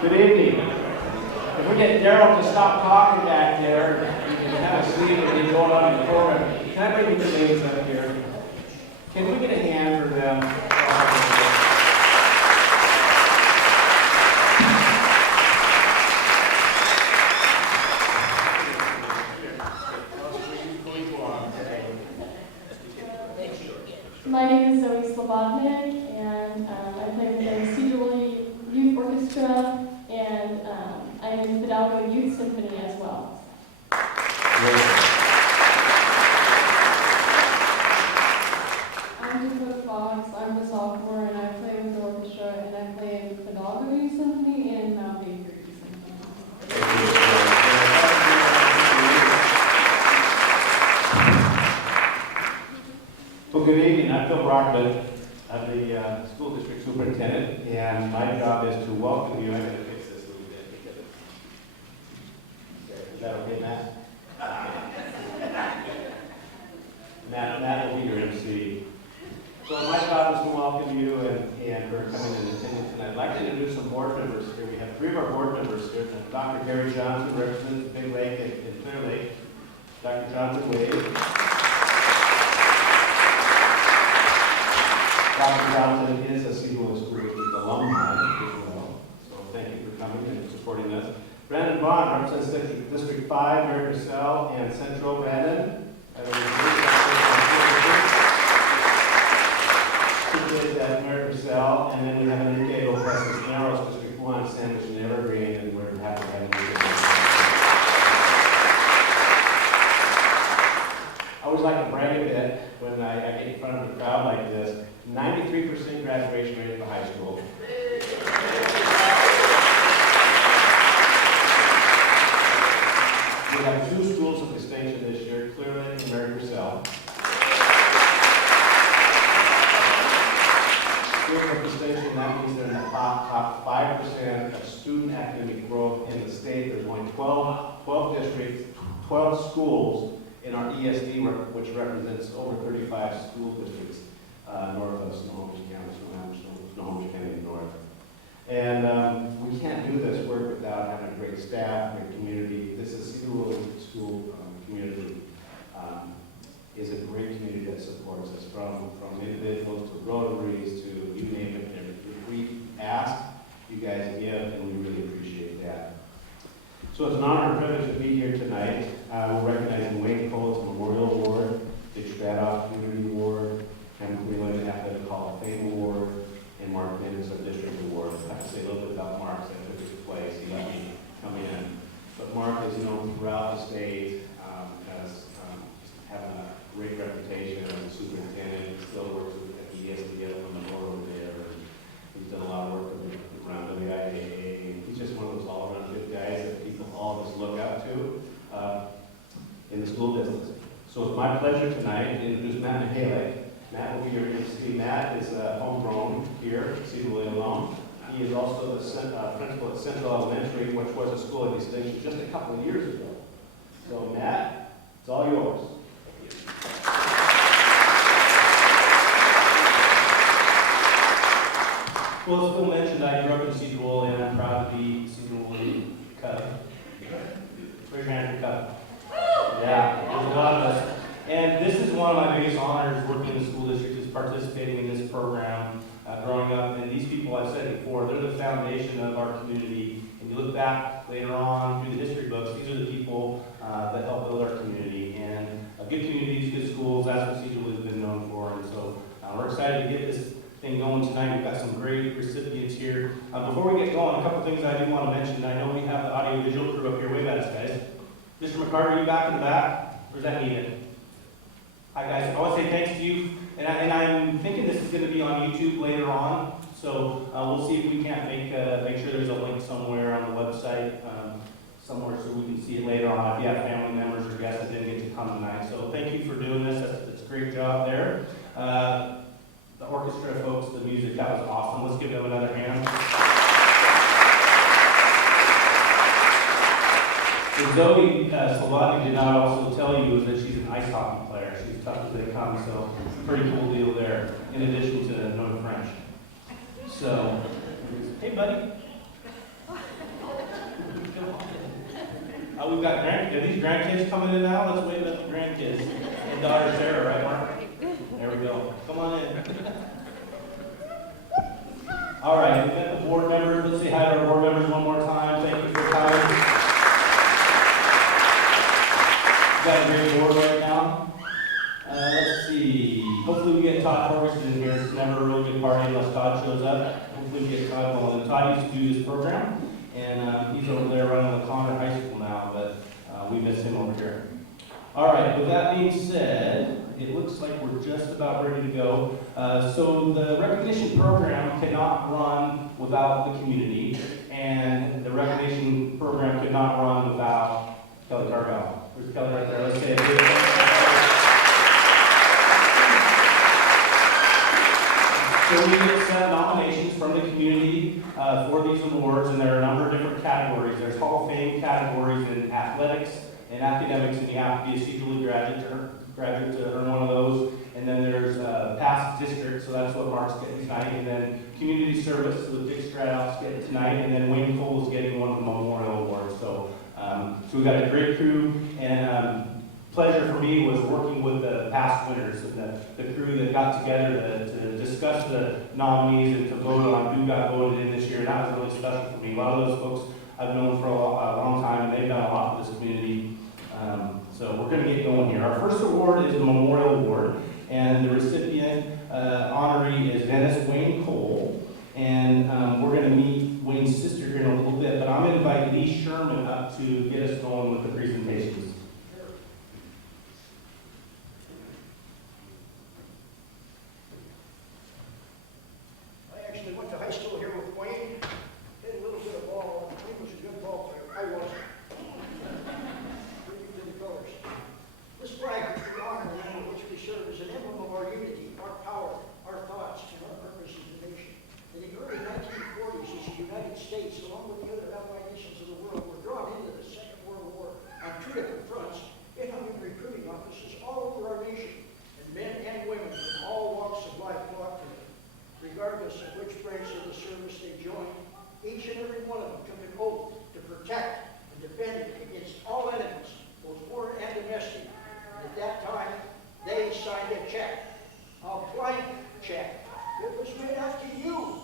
Good evening. If we get Daryl to stop talking back there, you can have a seat and then go on the program. Can I bring the names up here? Can we get a hand for them? My name is Sedro-Woolley, and I play with the Sedro-Woolley Youth Orchestra, and I'm in the Fidalgo Youth Symphony as well. I'm Dakota Fox. I'm a sophomore, and I play with the orchestra, and I play in the Fidalgo Youth Symphony and Mount Baker Youth Symphony. Well, good evening. I'm Brockman. I'm the school district superintendent, and my job is to welcome you. I'm going to fix this a little bit. Is that okay, Matt? Matt will be your MC. So my job is to welcome you and for coming in attendance. And I'd like to introduce some board members here. We have 3 of our board members here. Dr. Gary Johnson represents Big Lake and Clear Lake. Dr. Johnson Wade. Dr. Johnson is a Sedro-Woolley School District alumni as well, so thank you for coming and supporting us. Brandon Vaughn represents District 5, Mary Purcell, and Central. Brandon. She is at Mary Purcell, and then we have Enrique Lopez Narrows, District 1, Sandwich and Evergreen, and we're happy to have him. I always like to brag a bit when I get in front of a crowd like this. 93% graduation rate at the high school. We have 2 schools of distinction this year, Cleeland and Mary Purcell. Schools of distinction, that means they're in the top 5% of student academic growth in the state. There's only 12 districts, 12 schools in our ESD, which represents over 35 school districts. North of Snohomish County, Snohomish County North. And we can't do this work without having a great staff, a great community. This is Sedro-Woolley School community is a great community that supports us from individuals to Rotaries to you name it. If we ask, you guys give, and we really appreciate that. So it's an honor and privilege to be here tonight. We're recognizing Wayne Cole's Memorial Award, the Straathof Community Award, and Cleeland Athletic Hall of Fame Award, and Mark Venn is a district award. I have to say a little bit about Mark, so I took his place. He let me come in. But Mark is known throughout the state as having a great reputation as a superintendent. He still works at the ESDL on the board over there. He's done a lot of work around WIAA. He's just one of those all-around good guys that people all of us look up to in the school business. So it's my pleasure tonight to introduce Matt Mihelich. Matt will be your MC. Matt is homegrown here, Sedro-Woolley alum. He is also the principal at Central Elementary, which was a school of distinction just a couple of years ago. So Matt, it's all yours. Well, as Phil mentioned, I grew up in Sedro-Woolley, and I'm proud to be Sedro-Woolley Cub. Raise your hand for Cub. Yeah, there's a lot of us. And this is one of my biggest honors working in the school district, is participating in this program, growing up. And these people, I've said before, they're the foundation of our community. And you look back later on through the history books, these are the people that help build our community. And good communities, good schools, that's what Sedro-Woolley has been known for. And so we're excited to get this thing going tonight. We've got some great recipients here. Before we get going, a couple things I do want to mention. I know we have the audio-visual crew up here. Wave at us, guys. Mr. McCarter, are you back in the back? Or is that needed? Hi guys, I want to say thanks to you, and I'm thinking this is going to be on YouTube later on, so we'll see if we can't make sure there's a link somewhere on the website, somewhere so we can see it later on if you have family members or guests that didn't get to come tonight. So thank you for doing this, that's a great job there. The orchestra folks, the music, that was awesome. Let's give them another hand. What Zoe Slovaki did not also tell you is that she's an ice hockey player. She's tough as they come, so pretty cool deal there, in addition to knowing French. So, hey buddy. We've got are these grandkids coming in now? Let's wave at the grandkids. And daughter Sarah, right, Mark? There we go. Come on in. All right, we've got the board members. Let's say hi to our board members one more time. Thank you for coming. We've got a great board right now. Let's see. Hopefully we get Todd Ferguson in here. It's never a really good party unless Todd shows up. Hopefully we get Todd involved. And Todd used to do this program, and he's over there running LaConner High School now, but we miss him over here. All right, with that being said, it looks like we're just about ready to go. So the recognition program cannot run without the community, and the recognition program cannot run without Kelly Carvel. There's Kelly right there. Let's say it. So we get set nominations from the community for these awards, and there are a number of different categories. There's Hall of Fame categories in athletics and academics, and you have to be a Sedro-Woolley graduate to earn one of those. And then there's past district, so that's what Mark's getting tonight. And then community service, so Dick Straathof getting tonight. And then Wayne Cole is getting one of the memorial awards. So, so we've got a great crew, and pleasure for me was working with the past winners and the crew that got together to discuss the nominees and to vote on who got voted in this year. And that was really special for me. A lot of those folks I've known for a long time, and they've done a lot for this community. So we're going to get going here. Our first award is the Memorial Award, and the recipient honoree is Dennis Wayne Cole. And we're going to meet Wayne's sister here in a little bit, but I'm going to invite Lee Sherman up to get us going with the presentations. I actually went to high school here with Wayne. Did a little bit of ball. He was a good ball player. I wasn't. Pretty good colors. This flag is the honor land which we serve as an emblem of our unity, our power, our thoughts, and our purpose as a nation. In the early 1940s, as the United States, along with the other allied nations of the world, were drawn into the Second World War on two different fronts. It hung in recruiting offices all over our nation, and men and women from all walks of life flocked to it. Regardless of which branch of the service they joined, each and every one of them took an oath to protect and defend it against all enemies, both foreign and domestic. And at that time, they signed a check, a blank check. It was made out to you,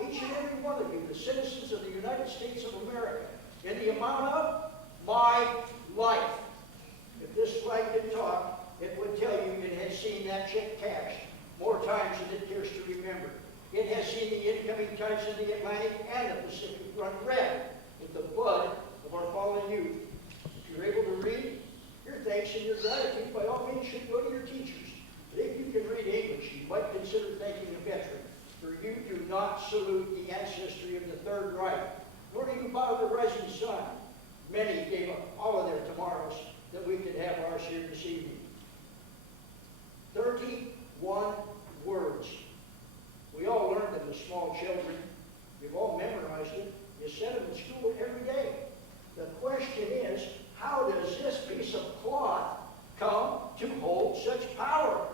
each and every one of you, the citizens of the United States of America, in the amount of my life. If this flag could talk, it would tell you it had seen that check cashed more times than it cares to remember. It has seen the incoming tides in the Atlantic and the Pacific run red with the blood of our fallen youth. If you're able to read, your thanks and your gratitude by all means should go to your teachers. But if you can read English, you might consider thanking a veteran, for you do not salute the ancestry of the Third Reich, nor do you bow the rising sun. Many gave up all of their tomorrows that we could have ours here this evening. 31 words. We all learned them as small children. We've all memorized it. You said them in school every day. The question is, how does this piece of cloth come to hold such power?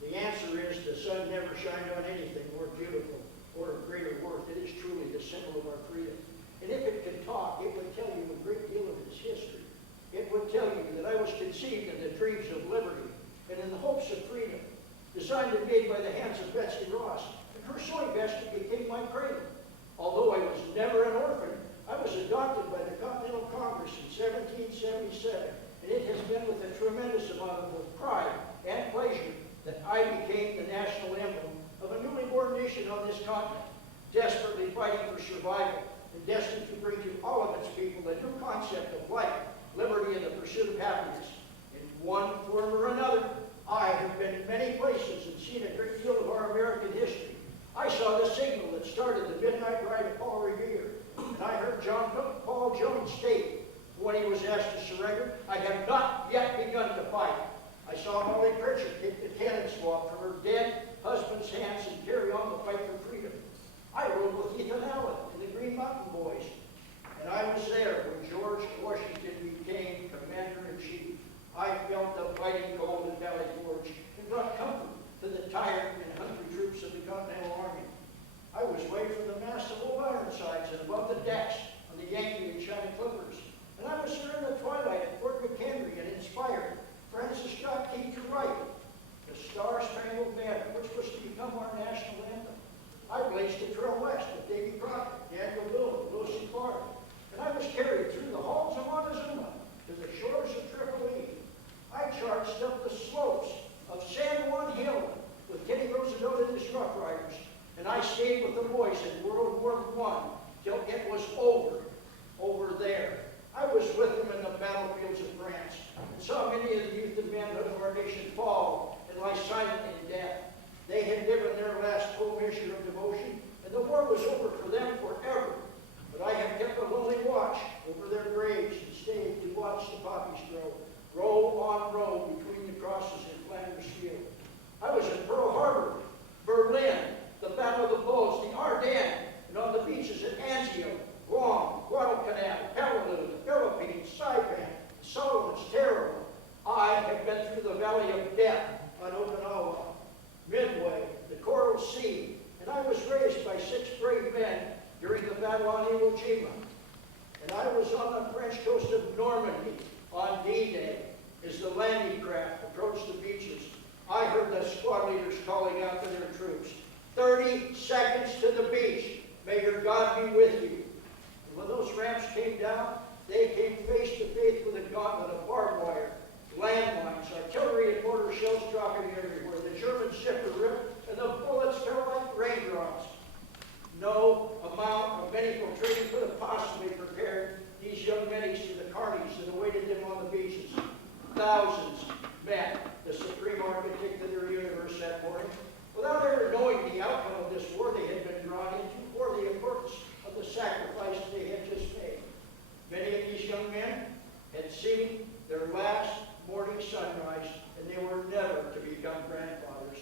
The answer is the sun never shined on anything more beautiful or of greater worth. It is truly the symbol of our freedom. And if it could talk, it would tell you a great deal of its history. It would tell you that I was conceived in the dreams of liberty and in the hopes of freedom, designed and made by the hands of Betsy Ross, and her sewing basket became my cradle. Although I was never an orphan, I was adopted by the Continental Congress in 1777, and it has been with a tremendous amount of both pride and pleasure that I became the national emblem of a newly born nation on this continent, desperately fighting for survival and destined to bring to all of its people a new concept of life, liberty, and the pursuit of happiness. In one form or another, I have been in many places and seen a great deal of our American history. I saw the signal that started the midnight ride of Paul Revere, and I heard John Paul Jones state, when he was asked to surrender, "I have not yet begun to fight." I saw Molly Pritchard take the cannon swab from her dead husband's hands and carry on the fight for freedom. I rode with Ethan Allen and the Green Mountain Boys, and I was there when George Washington became Commander-in-Chief. I felt the fighting cold in Valley Forge and brought comfort to the tired and hungry troops of the Continental Army. I was way from the mast of old Ironsides and above the decks on the Yankee I stayed with the boys in World War I till it was over there. I was with them in the battlefields of France and saw many of the youth and manhood of our nation fall and lie silent in death. They had given their last full measure of devotion, and the war was over for them forever. But I have kept a lonely watch over their graves and stayed to watch the poppies grow, row on row between the crosses in Flanders Field. I was in Pearl Harbor, Berlin, the Battle of the Bulge, the Ardennes, and on the beaches at Anzio, Guam, Guadalcanal, Peleliu, the Philippines, Saipan, Solomon's, Taro. I have been through the Valley of Death on Okinawa, Midway, the Coral Sea, and I was raised by 6 brave men during the battle on Iwo Jima. And I was on the French coast of Normandy on D-Day as the landing craft approached the beaches. I heard the squad leaders calling out to their troops, 30 seconds to the beach. May your God be with you. And when those ramps came down, they came face to face with a gauntlet of barbed wire, landmines, artillery and mortar shells dropping everywhere. The German zipper ripped, and the bullets fell like raindrops. No amount of medical training could have possibly prepared these young medics for the carnage that awaited them on the beaches. Thousands met the supreme architect of their universe that morning. Without ever knowing the outcome of this war they had been drawn into, or the importance of the sacrifice they had just made. Many of these young men had seen their last morning sunrise, and they were never to become grandfathers.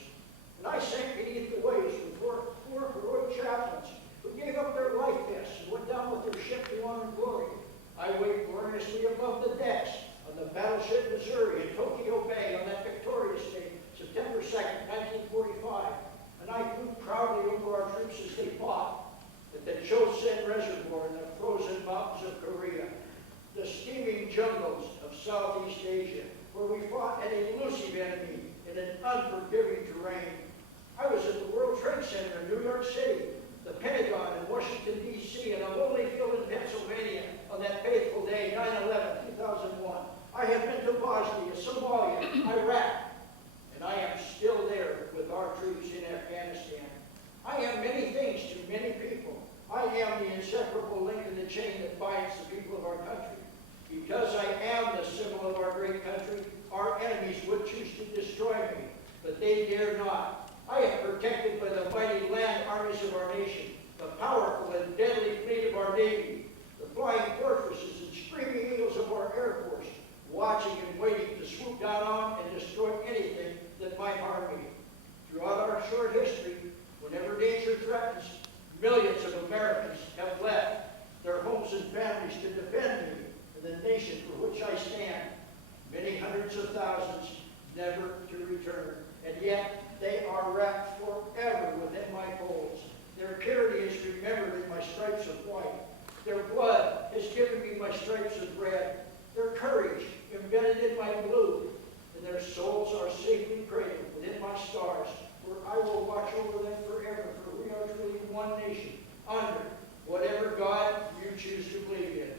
And I sank beneath the waves with four heroic chaplains who gave up their life vests and went down with their ship to honor and glory. I waved gloriously above the decks on the battleship Missouri in Tokyo Bay on that victorious day, September 2nd, 1945. And I flew proudly over our troops as they fought at the Chosin Reservoir in the frozen mountains of Korea, the steaming jungles of Southeast Asia, where we fought an elusive enemy in an unforgiving terrain. I was at the World Trade Center in New York City, the Pentagon in Washington, D.C., and a lowly field in Pennsylvania on that fateful day, 9/11/2001. I have been to Bosnia, Somalia, Iraq, and I am still there with our troops in Afghanistan. I am many things to many people. I am the inseparable link in the chain that binds the people of our country. Because I am the symbol of our great country, our enemies would choose to destroy me, but they dare not. I am protected by the mighty land armies of our nation, the powerful and deadly fleet of our Navy, the flying fortresses and screaming eagles of our Air Force, watching and waiting to swoop down on and destroy anything that might harm me. Throughout our short history, whenever danger threatens, millions of Americans have left their homes and families to defend me and the nation for which I stand. Many hundreds of thousands never to return, and yet they are wrapped forever within my folds. Their purity is remembered in my stripes of white. Their blood has given me my stripes of red. Their courage embedded in my blue, and their souls are safely cradled within my stars, where I will watch over them forever, for we are truly one nation, under whatever God you choose to believe in.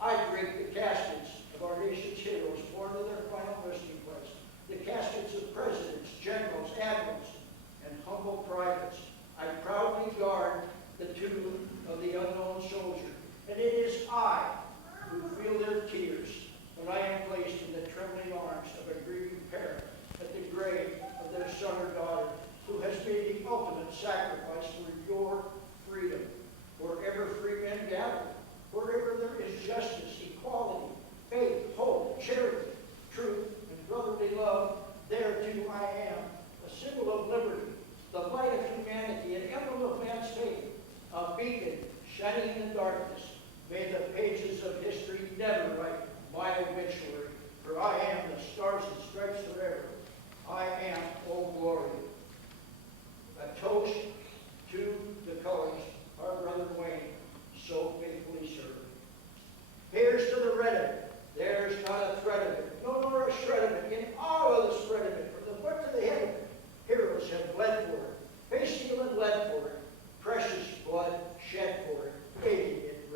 I drink the caskets of our nation's heroes born to their final resting place, the caskets of presidents, generals, admirals, and humble privates. I proudly guard the tomb of the unknown soldier, and it is I who feel their tears when I am placed in the trembling arms of a grieving parent at the grave of their son or daughter who has made the ultimate sacrifice for your freedom. Wherever free men gather, wherever there is justice, equality, faith, hope, charity, truth, and brotherly love, there too I am, a symbol of liberty, the light of humanity, an emblem of man's faith, a beacon shining in the darkness. May the pages of history never write my obituary, for I am the stars and stripes forever. I am Old Glory. A toast to the colors our brother Wayne so faithfully served. Here's to the red of it. There's not a thread of it, no nor a shred of it, in all of the spread of it, from the foot to the head of it. Heroes have bled for it, face, steel, and lead for it, precious blood shed for it, fading in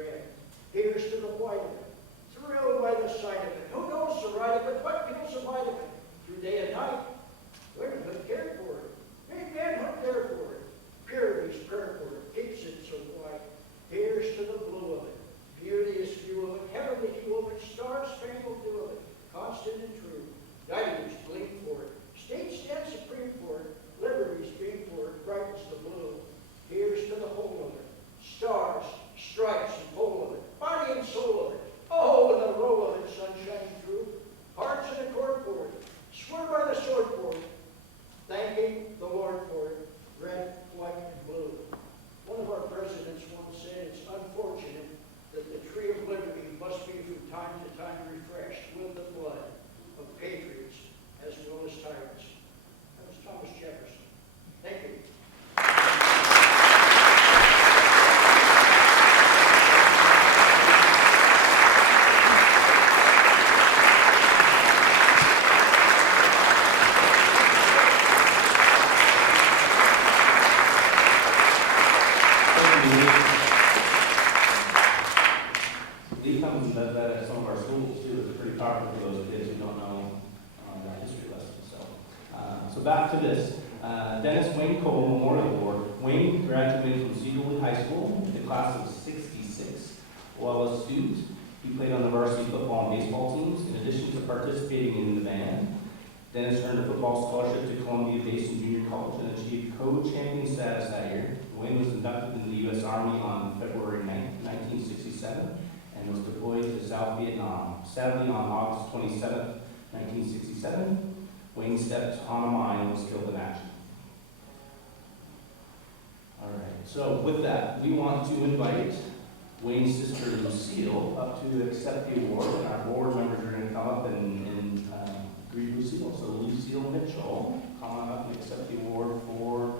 Dennis Wayne Cole Memorial Award. Wayne graduated from Sedro-Woolley High School in the class of '66. While a student, he played on the varsity football and baseball teams, in addition to participating in the band. Dennis earned a football scholarship to Columbia Basin Junior College and achieved co-champion status that year. Wayne was inducted into the U.S. Army on February 9, 1967, and was deployed to South Vietnam. Sadly, on August 27, 1967, Wayne stepped on a mine and was killed in action. All right, so with that, we want to invite Wayne's sister Lucille up to accept the award, and our board members are going to come up and greet Lucille. So Lucille Mitchell, come on up and accept the award for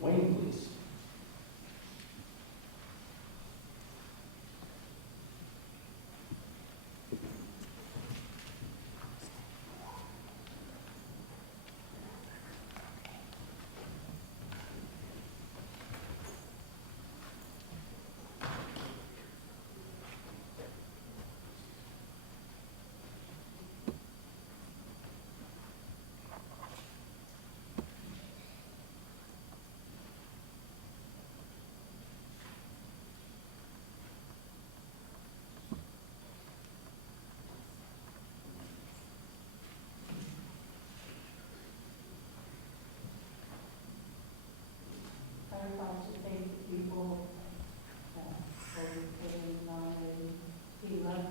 Wayne, please. I want to thank the people for being nominated. He left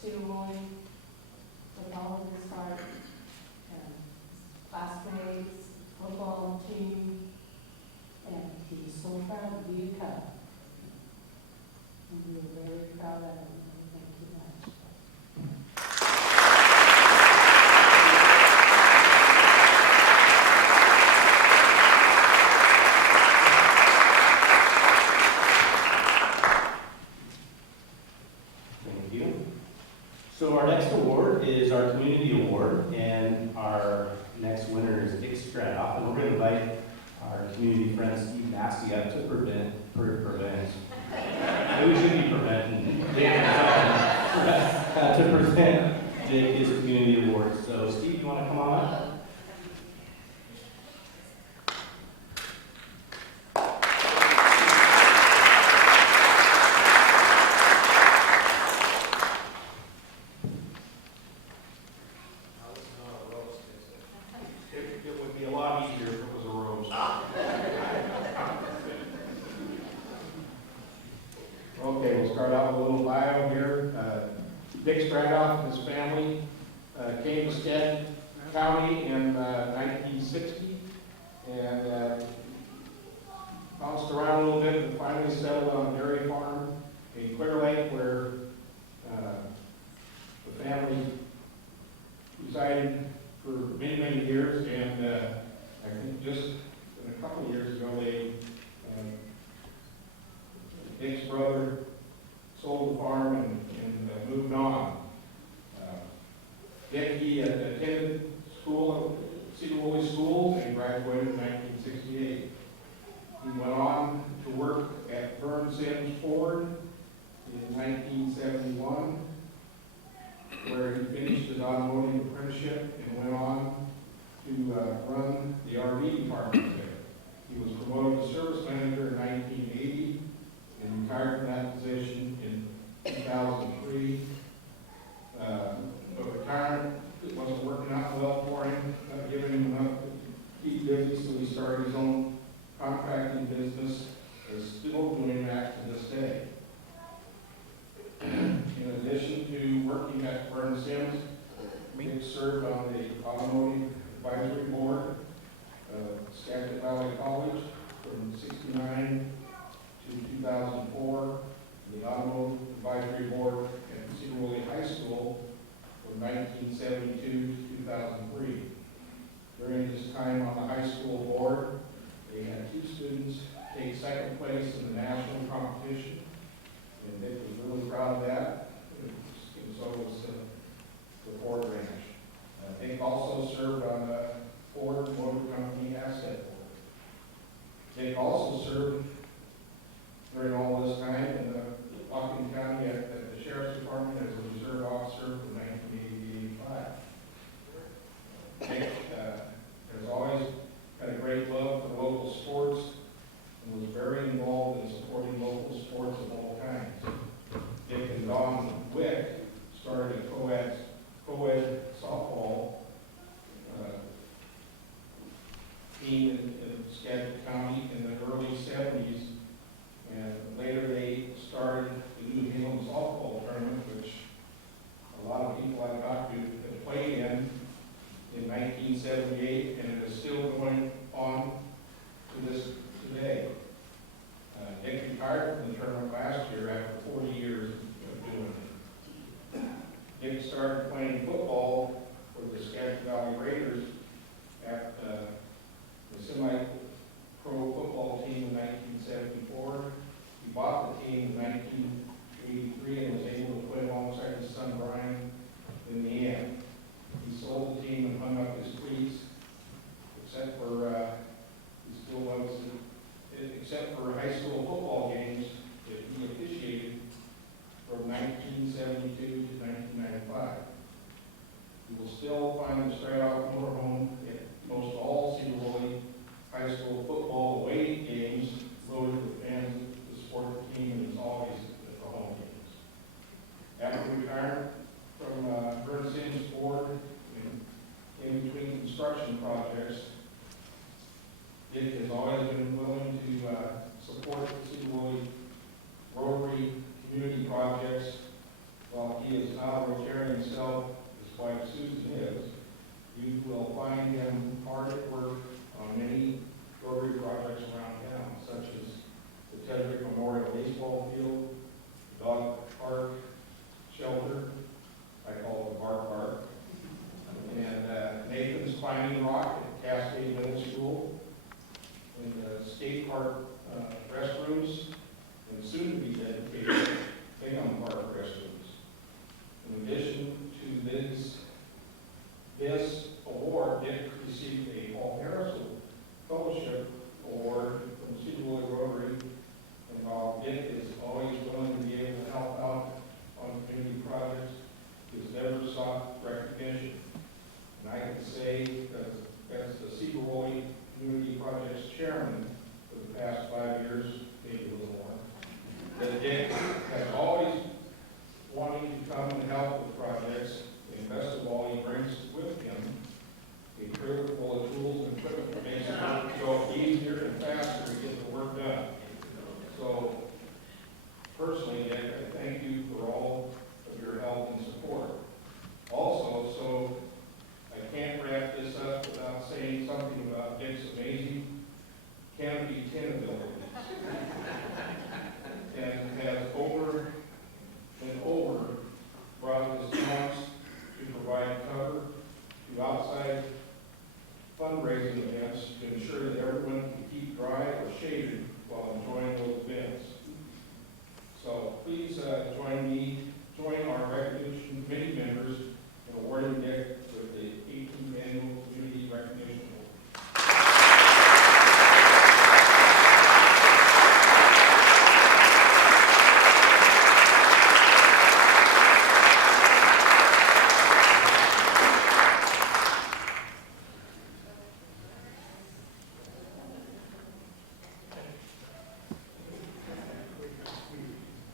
Ceremonies with all of his heart, classmates, football team, and he's so proud of you, Cub. And we are very proud of him, and thank you much. So our next award is our community award, and our next winner is Dick Straathof, and we're going to invite our community friend Steve Massey up to prevent. Maybe we should be preventing to present Dick his community award. So Steve, you want to come on up? It would be a lot easier if it was a rose. Okay, we'll start out with a little bio here. Dick Straathof and his family came to Stead County in 1960 and bounced around a little bit and finally settled on a dairy farm in Clear Lake where the family resided for many, many years, and I think just a couple of years ago, Dick's brother sold the farm and moved on. Dick, he attended school at Sedro-Woolley Schools and graduated in 1968. He went on to work at Vern Sims Ford in 1971, where he finished his automotive apprenticeship and went on to run the RV department there. He was promoted to service manager in 1980 and retired from that position in 2003. But retirement wasn't working out well for him, not giving him enough to keep busy, so he started his own contracting business, is still doing that to this day. In addition to working at Vern Sims, Dick served on the Automotive Advisory Board of Skagit Valley College from '69 to 2004, and the Automotive Advisory Board at Sedro-Woolley High School from 1972 to 2003. During his time on the high school board, they had 2 students take second place in the national competition, and Dick was really proud of that, and so was the Ford Ranch. Dick also served on the Ford Motor Company Asset Board. Dick also served during all this time in Brockman County at the Sheriff's Department as a reserve officer from 1980 to 85. Dick has always had a great team in Skagit County in the early 70s. And later they started the New Zealand softball tournament, which a lot of people I talked to had played in 1978, and it is still going on to this today. Dick retired from the tournament last year after 40 years of doing it. Dick started playing football for the Skagit Valley Raiders at the semi-pro football team in 1974. He bought the team in 1983 and was able to play alongside his son Brian in the end. He sold the team and hung up his cleats, except for he still loves it, except for high school football games that he officiated from 1972 to 1995. You will still find the Straathof motorhome at most all Sedro-Woolley high school football away games loaded with fans to support the team, and it's always at the home games. After retirement from City's board in between construction projects, Dick has always been willing to support the Sedro-Woolley Rotary community projects. While he is not a Rotarian himself, his wife Susan is, you will find him hard at work on many Rotary projects around town, such as the Tedrick Memorial Baseball Field, Dog Park, Shelter, I call it the Bark Park, and Nathan's Climbing Rock at Cascade Middle School, and the skate park restrooms, and soon to be dedicated Bingham Park restrooms. In addition to this award, Dick received a Paul Harrison Fellowship Award from Sedro-Woolley Rotary, and while Dick is always willing to be able to help out on community projects, he has never sought recognition. And I can say, as the Sedro-Woolley Community Projects Chairman for the past 5 years, maybe a little more, that Dick has always wanting to come and help with projects, and best of all, he brings with him a trailer full of tools and equipment that makes it go easier and faster to get the work done. So, personally, Dick, I thank you for all of your help and support. Also, so I can't wrap this up without saying something about Dick's amazing canopy tin abilities. And has over and over brought his talents to provide cover to outside fundraising events to ensure that everyone can keep dry or shaded while enjoying those events. So please join our recognition committee members in awarding Dick with the 18th Annual Community Recognition Award.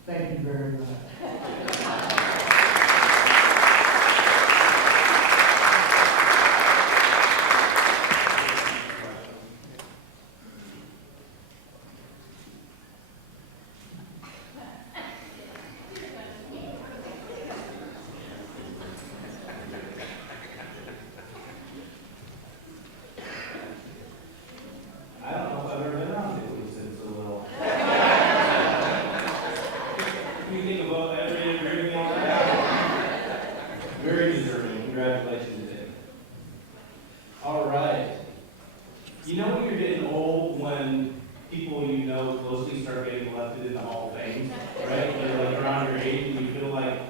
Thank you very much. I don't know if I've ever been around it since a little. You think about everything on that. Very deserving. Congratulations, Dick. All right. You know when you're getting old when people you know closely start getting elected in the Hall of Fame, right? They're like around your age and you feel like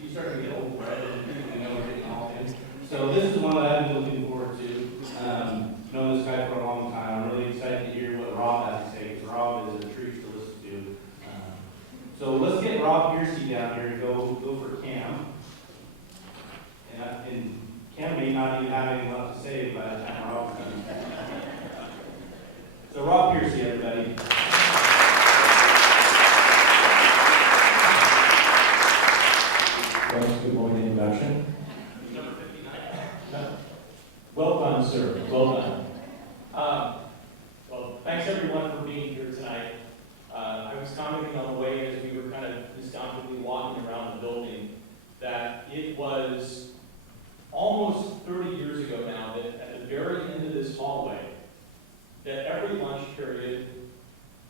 you start to get old, right? And people you know are getting Hall of Fame. So this is one that I've been looking forward to. Known this guy for a long time. I'm really excited to hear what Rob has to say, because Rob is a treat to listen to. So let's get Rob Piercy down here and go for Cam. And Cam may not even have anything left to say by the time Rob's done. So Rob Piercy, everybody. That was a good morning introduction. Number 59. Well done, sir. Well done. Well, thanks everyone for being here tonight. I was commenting on the way as we were kind of disconsolately walking around the building that it was almost 30 years ago now that at the very end of this hallway, that every lunch period,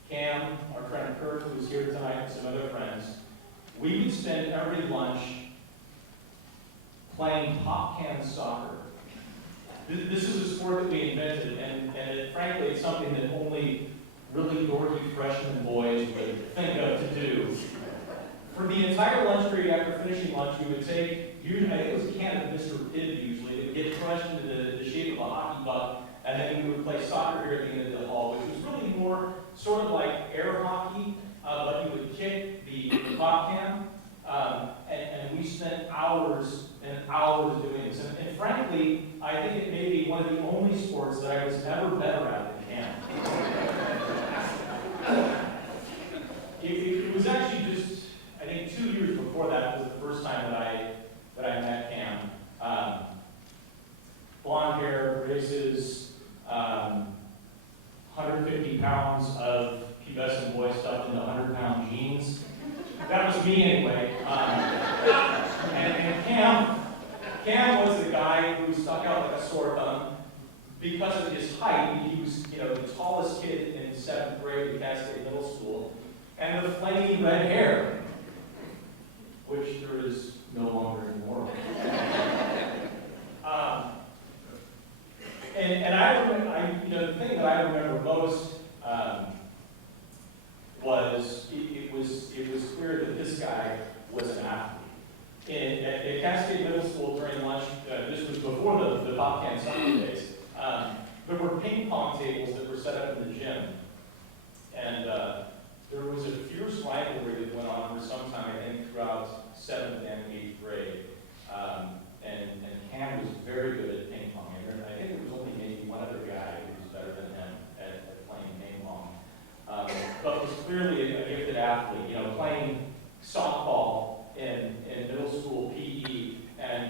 Cam, our friend Kurt, who was here tonight, and some other friends, we would spend every lunch playing pop can soccer. This is a sport that we invented, and frankly, it's something that only really dorky freshman boys would think of to do. For the entire lunch period after finishing lunch, we would take, usually, I think it was a can of Mr. Pibb usually, it would get crushed into the shape of a hockey puck, and then we would play soccer here at the end of the hall, which was really more sort of like air hockey, but you would kick the pop can, and we spent hours and hours doing this. And frankly, I think it may be one of the only sports that I was ever better at than Cam. It was actually just, I think 2 years before that was the first time that I met Cam. Blonde hair, braces, 150 pounds of pubescent boy stuffed into 100-pound jeans. That was me anyway. And Cam was the guy who stuck out like a sore thumb because of his height. He was, the tallest kid in 7th grade at Cascade Middle School, and the flaming red hair, which there is no longer anymore. And I remember, the thing that I remember most was it was clear that this guy was an athlete. At Cascade Middle School during lunch, this was before the pop can soccer days, there were ping pong tables that were set up in the gym. And there was a fierce rivalry that went on for some time, I think, throughout 7th and 8th grade. And Cam was very good at ping pong. I think there was only maybe one other guy who was better than him at playing ping pong. But was clearly a gifted athlete, playing softball in middle school PE, and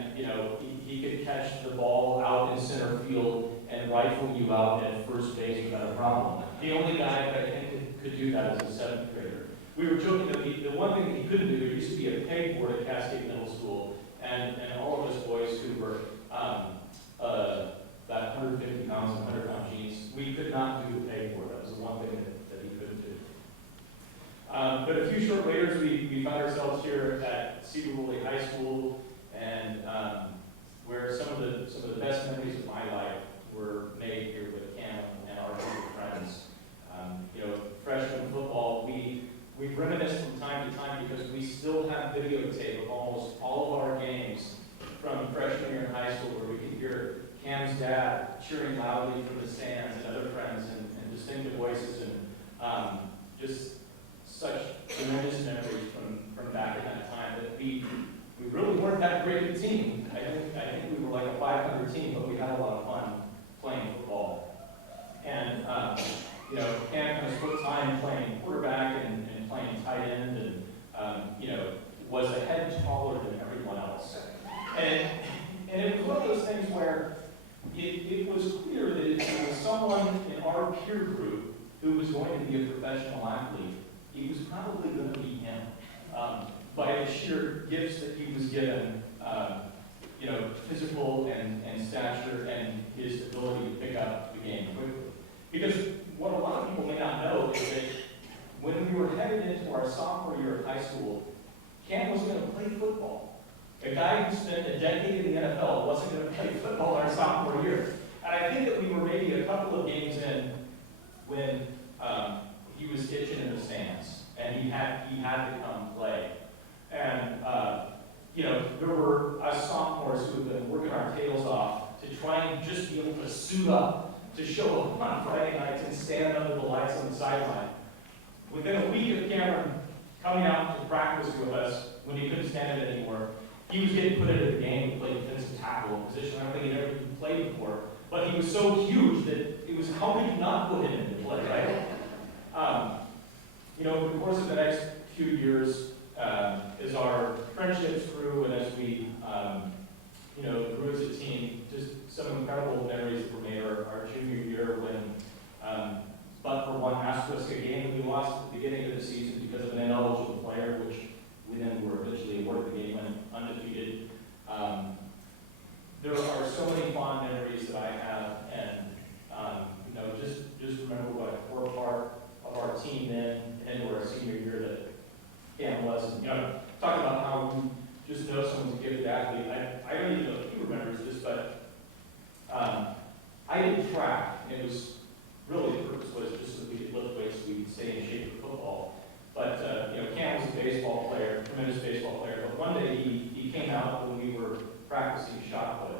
he could catch the ball out in center field and rifle you out at first base without a problem. The only guy that I think could do that is a 7th grader. We were joking that the one thing he couldn't do, there used to be a pegboard at Cascade Middle School, and all of us boys who were about 150 pounds and 100-pound jeans, we could not do the pegboard. That was the one thing that he couldn't do. But a few short later, we found ourselves here at Sedro-Woolley High School, and where some of the best memories of my life were made here with Cam and our group of friends. Freshman football, we reminisce from time to time because we still have videotape of almost all of our games from freshman year in high school, where we could hear Cam's dad cheering loudly from the stands and other friends and distinctive voices, and just such tremendous memories from back in that time that we really weren't that great of a team. I think we were like a 500 team, but we had a lot of fun playing football. And Cam kind of split time playing quarterback and playing tight end, and was a head taller than everyone else. And it was one of those things where it was clear that if there was someone in our peer group who was going to be a professional athlete, he was probably going to be him. By the sheer gifts that he was given, physical and stature, and his ability to pick up the game quickly. Because what a lot of people may not know is that when we were headed into our sophomore year of high school, Cam was going to play football. A guy who spent a decade in the NFL wasn't going to play football our sophomore year. And I think that we were maybe a couple of games in when he was itching in the stands, and he had to come play. And there were us sophomores who had been working our tails off to try and just be able to suit up to show up on Friday nights and stand under the lights on the sideline. Within a week of Cameron coming out to practice with us, when he couldn't stand it anymore, he was getting put into the game to play defensive tackle, a position I don't think he'd ever even played before. But he was so huge that it was how could you not put him into play, right? Over the course of the next few years, as our friendships grew and as we, grew as a team, just some incredible memories that were made our junior year when Nebraska game that we lost at the beginning of the season because of an ineligible player, which we then were eventually awarded the game when undefeated. There are so many fond memories that I have, and you know, just remember what a core part of our team then and our senior year that Cam was. And, you know, talking about how you just know someone's a gifted athlete. I don't even know if he remembers this, but I did track, and it was really the purpose was just so that we could lift weights so we could stay in shape for football. But you know, Cam was a baseball player, tremendous baseball player. But one day he came out when we were practicing shot put.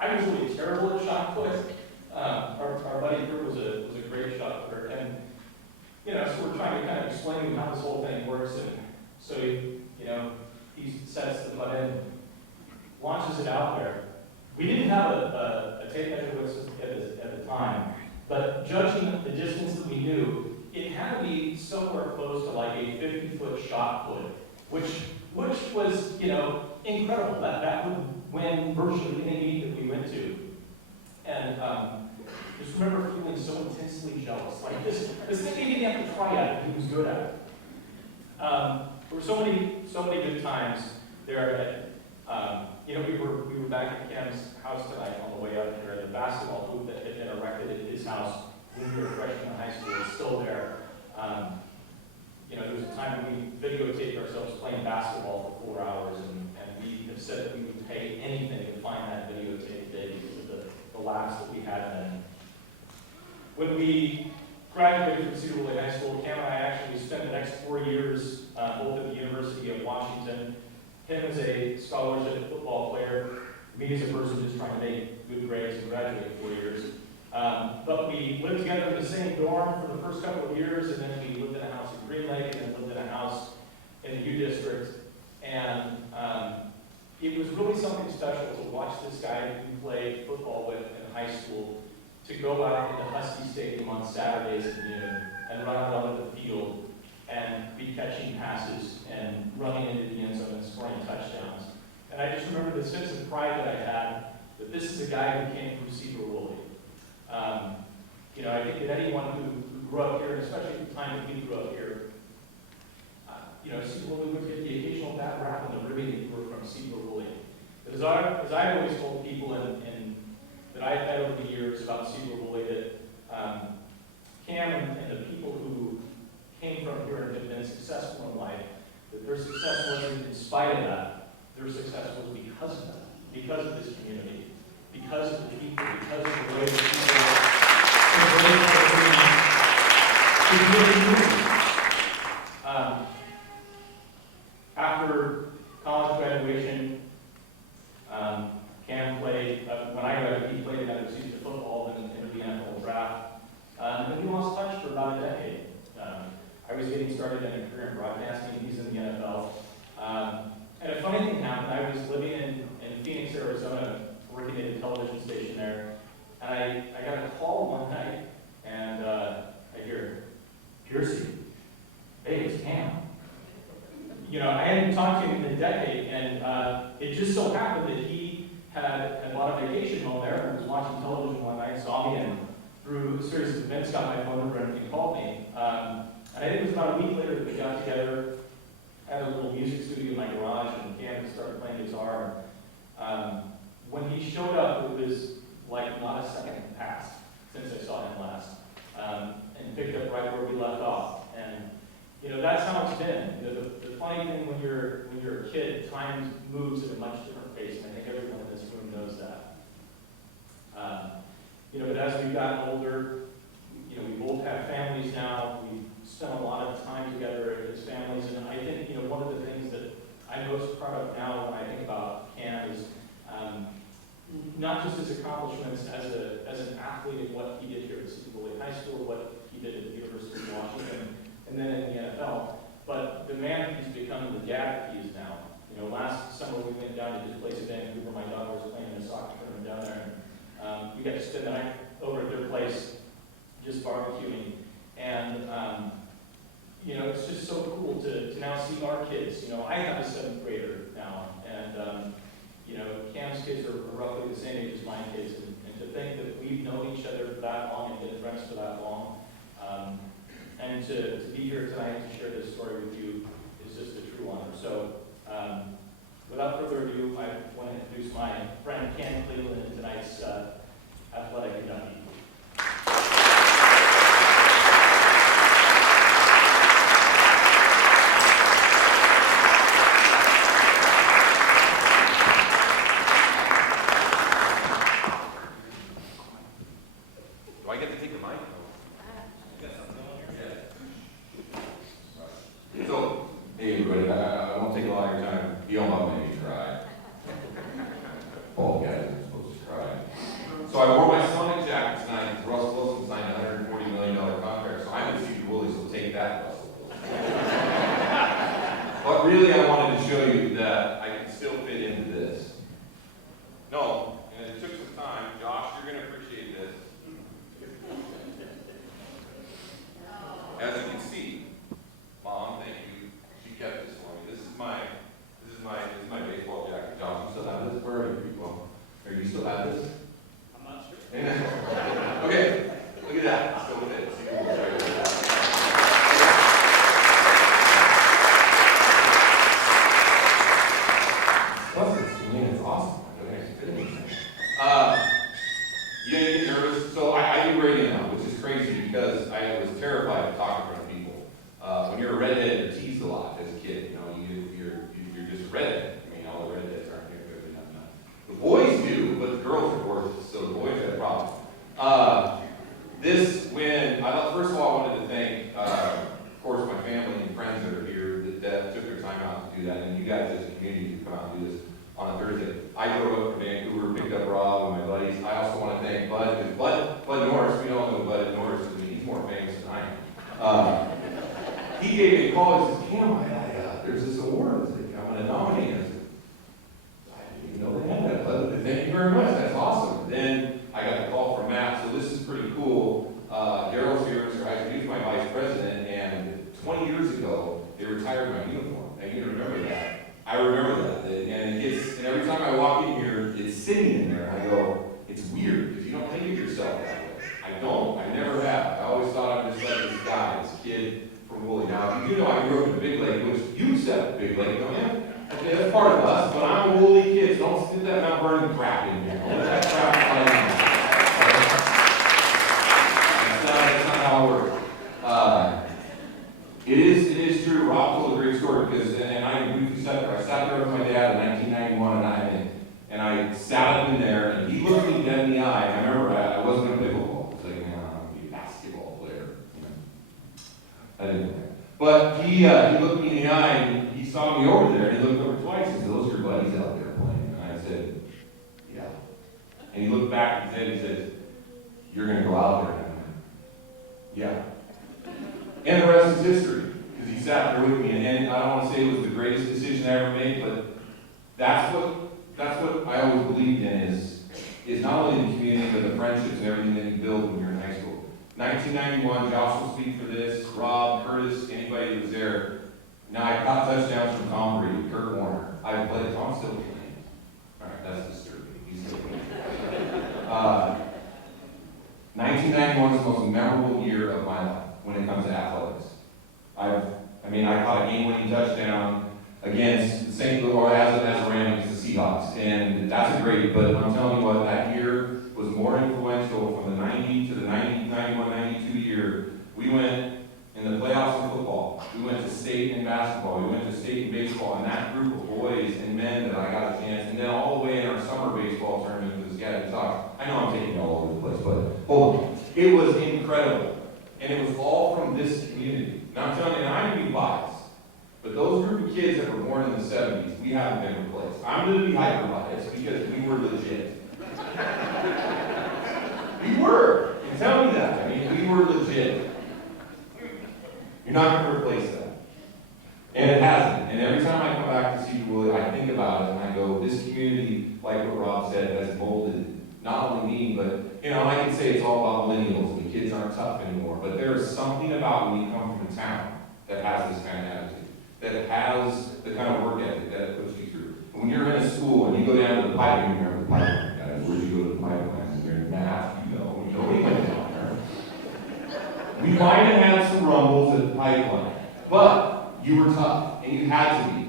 I was really terrible at shot put. Our buddy Kurt was a great shot putter, and you know, so we're trying to kind of explain to him how this whole thing works. And so he sets the putt in, launches it out there. We didn't have a tape measure at the time, but judging the distance that we knew, it had to be somewhere close to like a 50-foot shot put, which was, you know, incredible. That would win virtually any meet that we went to. And just remember feeling so intensely jealous. Like this thing he didn't have to try at it, he was good at it. There were so many good times there. You know, we were back at Cam's house tonight on the way up here. The basketball hoop that had been erected at his house when we were freshmen in high school is still there. You know, there was a time when we videotaped ourselves playing basketball for 4 hours, and we have said that we would pay anything to find that videotape today because of the laughs that we had then. When we graduated from Sedro-Woolley High School, Cam and I actually spent the next 4 years both at the University of Washington. Him as a scholarship football player, me as a person just trying to make good grades and graduate in 4 years. But we lived together in the same dorm for the first couple of years, and then we lived in a house in Green Lake, and then lived in a house in the U District. And it was really something special to watch this guy who we played football with in high school to go out into Husky Stadium on Saturdays at noon and run out onto the field and be catching passes and running into the end zone and scoring touchdowns. And I just remember the sense of pride that I had that this is a guy who came from Sedro-Woolley. You know, I think that anyone who grew up here, and especially at the time that we grew up here, you know, Sedro-Woolley would get the occasional bad rap on the ribbing that you were from Sedro-Woolley. But as I've always told people that I've met over the years about Sedro-Woolley, that Cam and the people who came from here and have been successful in life, that their success wasn't in spite of that. Their success was because of that, because of this community, because of the people, because of the way that people after college graduation, Cam played, when I graduated, he played another season of football and entered the NFL draft. And then we lost touch for about a decade. I was getting started in a career in broadcasting, he's in the NFL. And a funny thing happened. I was living in Phoenix, Arizona, working at a television station there, and I got a call one night, and I hear, Piercy, hey, it's Cam. You know, I hadn't talked to him in a decade, and it just so happened that he had bought a vacation home there and was watching television one night, saw me, and through a series of events got my phone number and he called me. And I think it was about a week later that we got together, had a little music studio in my garage, and Cam started playing guitar. When he showed up, it was like not a second had passed since I saw him last, and picked up right where we left off. And you know, that's how it's been. The funny thing when you're a kid, time moves at a much different pace, and I think everyone in this room knows that. You know, but as we've gotten older, you know, we both have families now. We've spent a lot of time together as families, and I think, you know, one of the things that I'm most proud of now when I think about Cam is not just his accomplishments as an athlete and what he did here at Sedro-Woolley High School, what he did at the University of Washington, and then in the NFL, but the man he's become and the dad that he is now. You know, last summer we went down to his place in Vancouver. My daughter was playing in a soccer tournament down there, and we got to spend the night over at their place just barbecuing. And you know, it's just so cool to now see our kids. You know, I have a 7th grader now, and you know, Cam's kids are roughly the same age as my kids, and to think that we've known each other for that long and been friends for that long, and to be here tonight to share this story with you is just a true honor. So, without further ado, I want to introduce my friend Ken Cleeland in tonight's athletic inductee. Do I get to take the mic? So, hey everybody, I won't take a lot of your time. You don't want me to cry. All guys are supposed to cry. So I wore my Sonic jacket tonight because Russell Wilson signed a $140 million contract. So I'm in Sedro-Woolley, so take that, Russell. But really, I wanted to show you that I can still fit into this. No, and it took some time. Josh, you're going to appreciate this. As you can see, Mom, thank you. She kept this for me. This is my baseball jacket. Josh, you still have this? Where are you people? Are you still have this? I'm not sure. Okay, look at that. Still with it. See cool, right? Plus, it's awesome. You didn't get nervous? So I do radio now, which is crazy because I was terrified to talk in front of people. When you're a redhead, you're teased a lot as a kid. You know, you're just a redhead. I mean, all the redheads aren't here, but the boys do, but the girls are gorgeous, so the boys have problems. First of all, I wanted to thank, of course, my family and friends that are here that took their time out to do that, and you guys as a community to come out and do this on a Thursday. I drove up from Vancouver, picked up Rob and my buddies. I also want to thank Bud, because Bud Norris, we all know Bud Norris, I mean, he's more famous than I am. He gave me a call, he says, Cam, there's this award, I'm going to nominate us. I didn't even know they had that, Bud. Thank you very much, that's awesome. Then I got the call from Matt, so this is pretty cool. Daryl's here, he's my vice president, and 20 years ago, they retired my uniform. And you remember that. I remember that. And every time I walk in here, it's sitting in there, and I go, it's weird, because you don't think of yourself that way. I don't. I never have. I always thought I'm just like this guy, this kid from Woolley. Now, you know I grew up in Big Lake, which you accept Big Lake, don't you? Okay, that's part of us, but I'm a Woolley kid, so don't sit that Mount Vernon crap in here. Don't let that crap fly in here. That's not how it works. It is true. Rob told a great story because, and I briefly sat there. I sat there with my dad in 1991, and I sat up in there, and he looked me dead in the eye. And I remember I wasn't going to play football. I was like, man, I'm going to be a basketball player. You know? I didn't play. But he looked me in the eye, and he saw me over there, and he looked over twice. He said, "Those are your buddies out there playing." And I said, "Yeah." And he looked back at his head. He said, "You're going to go out there." And I went, "Yeah." And the rest is history, because he sat there with me, and I don't want to say it was the greatest decision I ever made, but that's what I always believed in is not only the community, but the friendships and everything that you build when you're in high school. 1991, Josh will speak for this, Rob, Curtis, anybody that was there. Now, I caught touchdowns from Tom Brady, Kurt Warner. I played, Tom's still playing. All right, that's disturbing. He's still playing. 1991 was the most memorable year of my life when it comes to athletics. I caught a game-winning touchdown against the St. Louis, or as a Rams, the Seahawks, and that's a great, but I'm telling you what, that year was more influential from the 90 to the 91, 92 year. We went in the playoffs in football. We went to state in basketball. We went to state in baseball, and that group of boys and men that I got a chance, and then all the way in our summer baseball tournament with the Scattered Sox. I know I'm taking you all over the place, but hold on. It was incredible. And it was all from this community. Now I'm telling you, and I'm going to be biased, but those group of kids that were born in the 70s, we haven't been replaced. I'm going to be hyper-biased because we were legit. We were. And tell me that. I mean, we were legit. You're not going to replace that. And it hasn't. And every time I come back to Sedro-Woolley, I think about it and I go, this community, like what Rob said, has molded not only me, but, you know, I can say it's all about millennials and the kids aren't tough anymore, but there is something about when you come from a town that has this kind of attitude, that has the kind of work ethic that it puts you through. And when you're in a school and you go down to the pipeline, you remember the pipeline, guys, where'd you go to the pipeline? And you're in math, you know we went down there. We might have had some rumbles at the pipeline, but you were tough, and you had to be.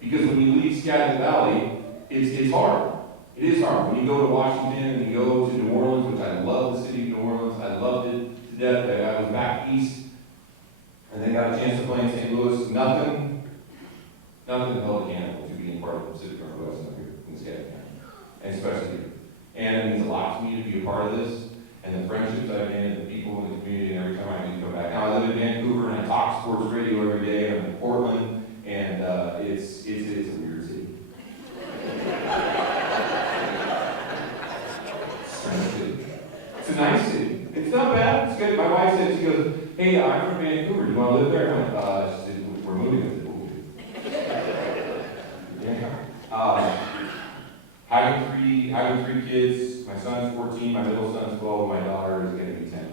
Because when you leave Skagit Valley, it's hard. It is hard. When you go to Washington and you go to New Orleans, which I love the city of New Orleans, I loved it to death. I was back east, and then got a chance to play in St. Louis. Nothing held a candle to being part of the Pacific Northwest up here in Skagit County, and especially here. And it means a lot to me to be a part of this, and the friendships I've made, and the people in the community, and every time I do come back. Now I live in Vancouver, and I talk sports radio every day. I'm in Portland, and it's a weird city. It's a nice city. It's not bad. It's good. My wife said, she goes, "Hey, I'm from Vancouver. Do you want to live there?" I went, she said, "We're moving." I said, "Okay." Yeah. Having three kids. My son's 14. My middle son's 12. My daughter is going to be 10.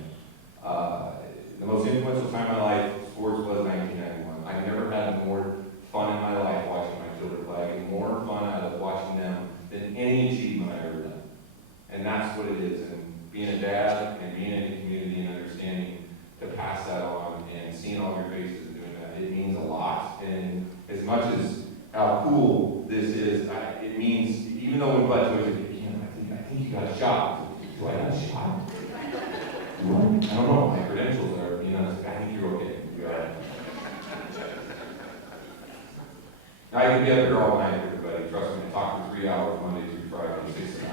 The most influential time in my life, sports, was 1991. I've never had more fun in my life watching my children play. I get more fun out of watching them than any achievement I've ever done. And that's what it is. And being a dad and being in the community and understanding to pass that on and seeing all your faces and doing that, it means a lot. And as much as how cool this is, it means, even though when Bud told me, I think you got a shot. Do I have a shot? Do I? I don't know. My credentials are, I think you're okay. You're all right. Now, I could be up here all night, everybody. Trust me, I talk for 3 hours Monday through Friday, 6 to 9.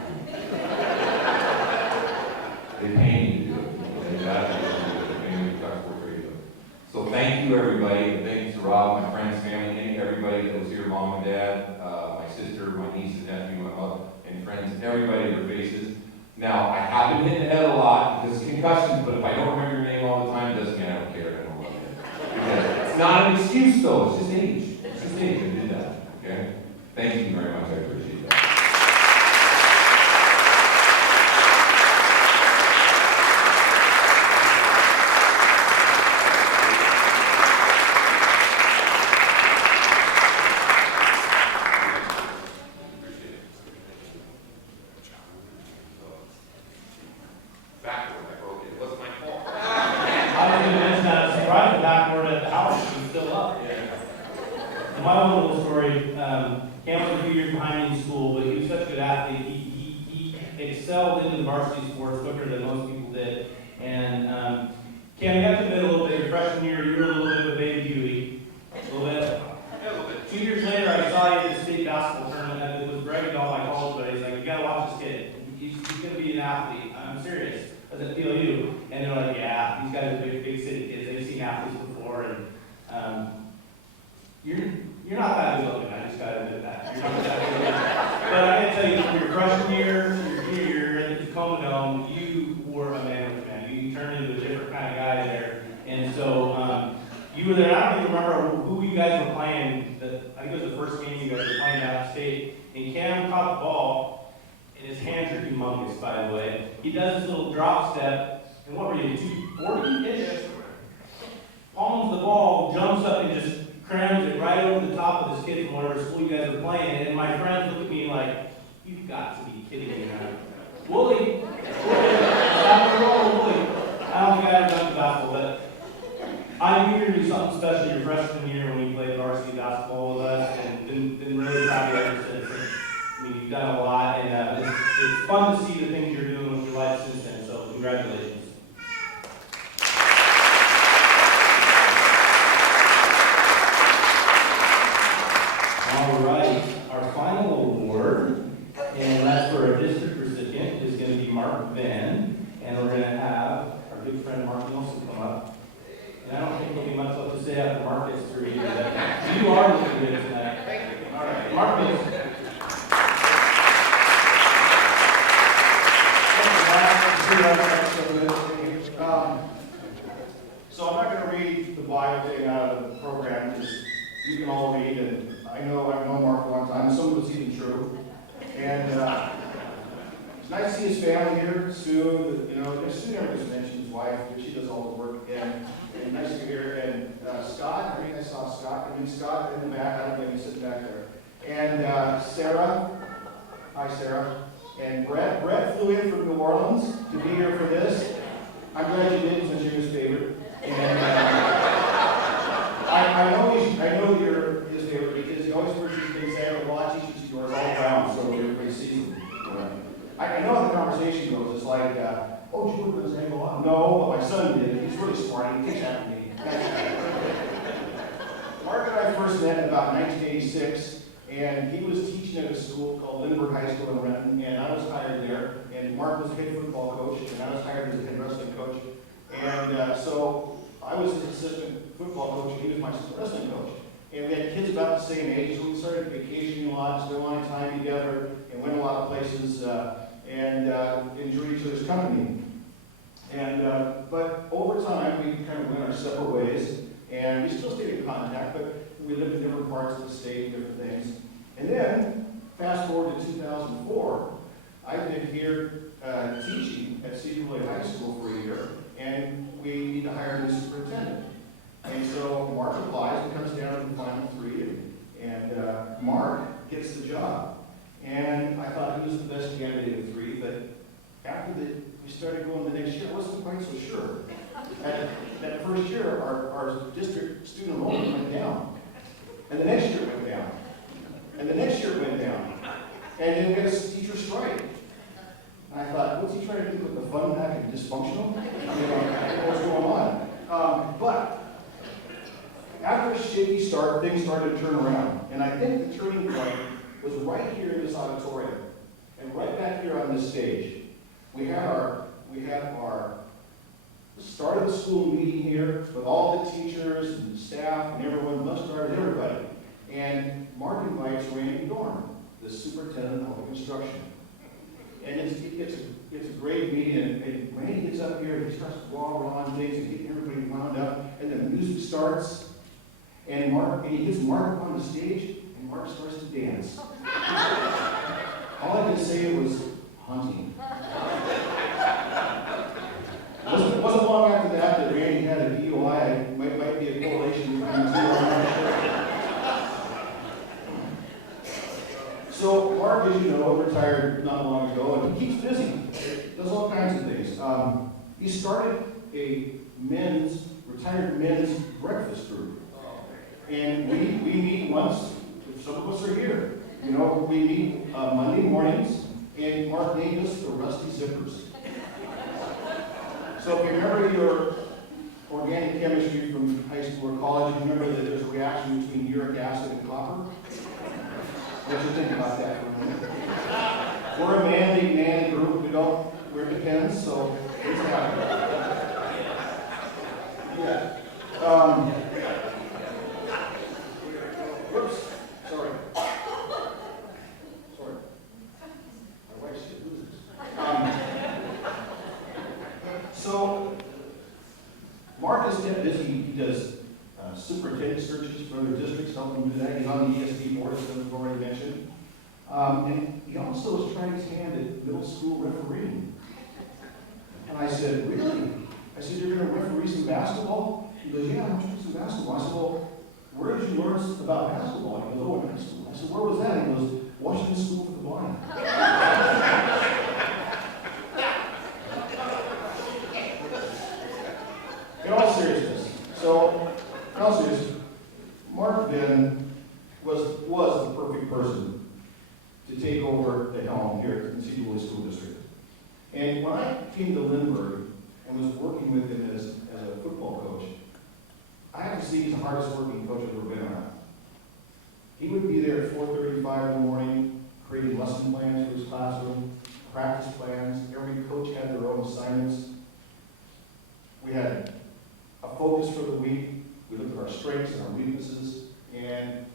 They pay me to do it. They pay me to talk sports radio. So thank you, everybody, and thanks to Rob, my friends, family, and everybody that was here, mom and dad, my sister, my niece and nephew, my mother, and friends, everybody in your faces. Now, I have been hit in the head a lot because concussions, but if I don't remember your name all the time, it doesn't mean I don't care. I don't love you. Because it's not an excuse, though. It's just age. It's just age. I did that. Okay? Thank you very much. I appreciate that. excelled into the varsity sports quicker than most people did. And Cam, you have to admit a little bit, your freshman year, you were a little bit of a baby beauty. A little bit. Yeah, a little bit. 2 years later, I saw you at the state basketball tournament, and it was bragging to all my college buddies, like, you gotta watch this kid. He's gonna be an athlete. I'm serious. I said, feel you? And they're like, yeah, these guys are big city kids. They've seen athletes before, and you're not that good looking. I just gotta admit that. You're not that good looking. But I gotta tell you, your freshman year, your junior year at the Tacoma Dome, you were a man with a man. You turned into a different kind of guy there. And so you were there. I don't even remember who you guys were playing. I think it was the first game you guys were playing out of state. And Cam caught the ball, and his hands are humongous, by the way. He does this little drop step, and what were you, 240-ish? Palms the ball, jumps up, and just crams it right over the top of this kid from whatever school you guys are playing. And my friends look at me like, you've got to be kidding me now. Woolley, stop the roll, Woolley. I don't think I ever done the basketball, but I'm eager to do something special your freshman year when you played varsity basketball with us, and been really proud of you ever since. I mean, you've done a lot, and it's fun to see the things you're doing with your life since then, so congratulations. All right, our final award, and that's for a district recipient, is going to be Mark Venn, and we're going to have our good friend Mark Nilson come up. And I don't think there'll be much left to say after Mark gets through either. You are looking good tonight. Thank you. All right, Mark Nilson. So I'm not going to read the bio thing out of the program, because you can all read, and I've known Mark a long time, and some of it's even true. And it's nice to see his family here. Sue, Sue never just mentioned his wife, but she does all the work. And nice to hear. And Scott, I think I saw Scott. Scott in the back. I don't think he's sitting back there. And Sarah. Hi, Sarah. And Brett flew in from New Orleans to be here for this. I'm glad you did, since you're his favorite. know, but my son did. He's really smart. He takes after me. Mark and I first met in about 1986, and he was teaching at a school called Lindbergh High School in Renton, and I was hired there. And Mark was the head football coach, and I was hired as a head wrestling coach. And so I was his assistant football coach, and he was my assistant wrestling coach. And we had kids about the same age, so we started vacationing a lot, spent a lot of time together, and went a lot of places, and enjoyed each other's company. And but over time, we kind of went our separate ways, and we still stayed in contact, but we lived in different parts of the state, different things. And then, fast forward to 2004, I've been here teaching at Sedro-Woolley High School for a year, and we need to hire a new superintendent. And so Mark applies and comes down to the final three, and Mark gets the job. And I thought he was the best candidate of the three, but after we started going the next year, I wasn't quite so sure. That first year, our district student enrollment went down. And the next year it went down. And the next year it went down. And then we had a teacher strike. And I thought, what's he trying to do with the fun pack and dysfunctional? I don't know what's going on. But after a shaky start, things started to turn around. And I think the turning point was right here in this auditorium. And right back here on this stage. We had our start of the school meeting here with all the teachers and staff and everyone, bus drivers, everybody. And Mark invites Randy Dorn, the superintendent of construction. And it's a great meeting, and Randy gets up here and he starts to walk around things and getting everybody wound up, and the music starts, and he gets Mark up on the stage, and Mark starts to dance. All I could say was hunting. It wasn't long after that Randy had a DUI. It might be a correlation between the two. I'm not sure. So Mark, as you know, retired not long ago, and he keeps busy. Does all kinds of things. He started a retired men's breakfast group. And we meet once, some of us are here. You know, we meet Monday mornings, and Mark named us the Rusty Zippers. So if you remember your organic chemistry from high school or college, you remember that there's a reaction between uric acid and copper? What do you think about that for a minute? We're a manly group. We don't wear depends, so it's happening. Yeah. Whoops. Sorry. My wife said, who's this? So, Mark is kept busy. He does superintendent searches for other districts, helping do that. He's on the ESD board, as I've already mentioned. And he also is trying his hand at middle school refereeing. And I said, really? I said, you're going to referee some basketball? He goes, yeah, I'm going to do some basketball. I said, well, where did you learn about basketball? He goes, oh, in high school. I said, where was that? He goes, Washington School for the Blind. In all seriousness, Mark Venn was the perfect person to take over the helm here in the Sedro-Woolley School District. And when I came to Lindbergh and was working with him as a football coach, I have to say he's the hardest working coach I've ever been around. He would be there at 4:35 in the morning, creating lesson plans for his classroom, practice plans. Every coach had their own assignments. We had a focus for the week. We looked at our strengths and our weaknesses, and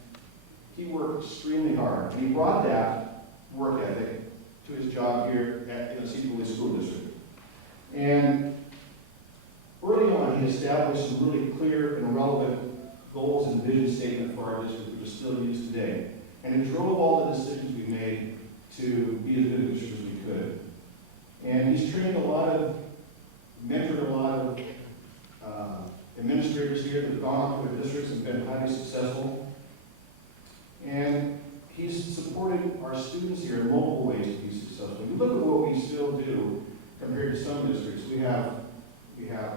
he worked extremely hard. And he brought that work ethic to his job here in the Sedro-Woolley School District. And early on, he established some really clear and relevant goals and vision statement for our district that are still used today. And it drove all the decisions we made to be as good a district as we could. And he's trained mentored a lot of administrators here that have gone off to their districts and been highly successful. And he's supported our students here in multiple ways to be successful. If you look at what we still do compared to some districts, we have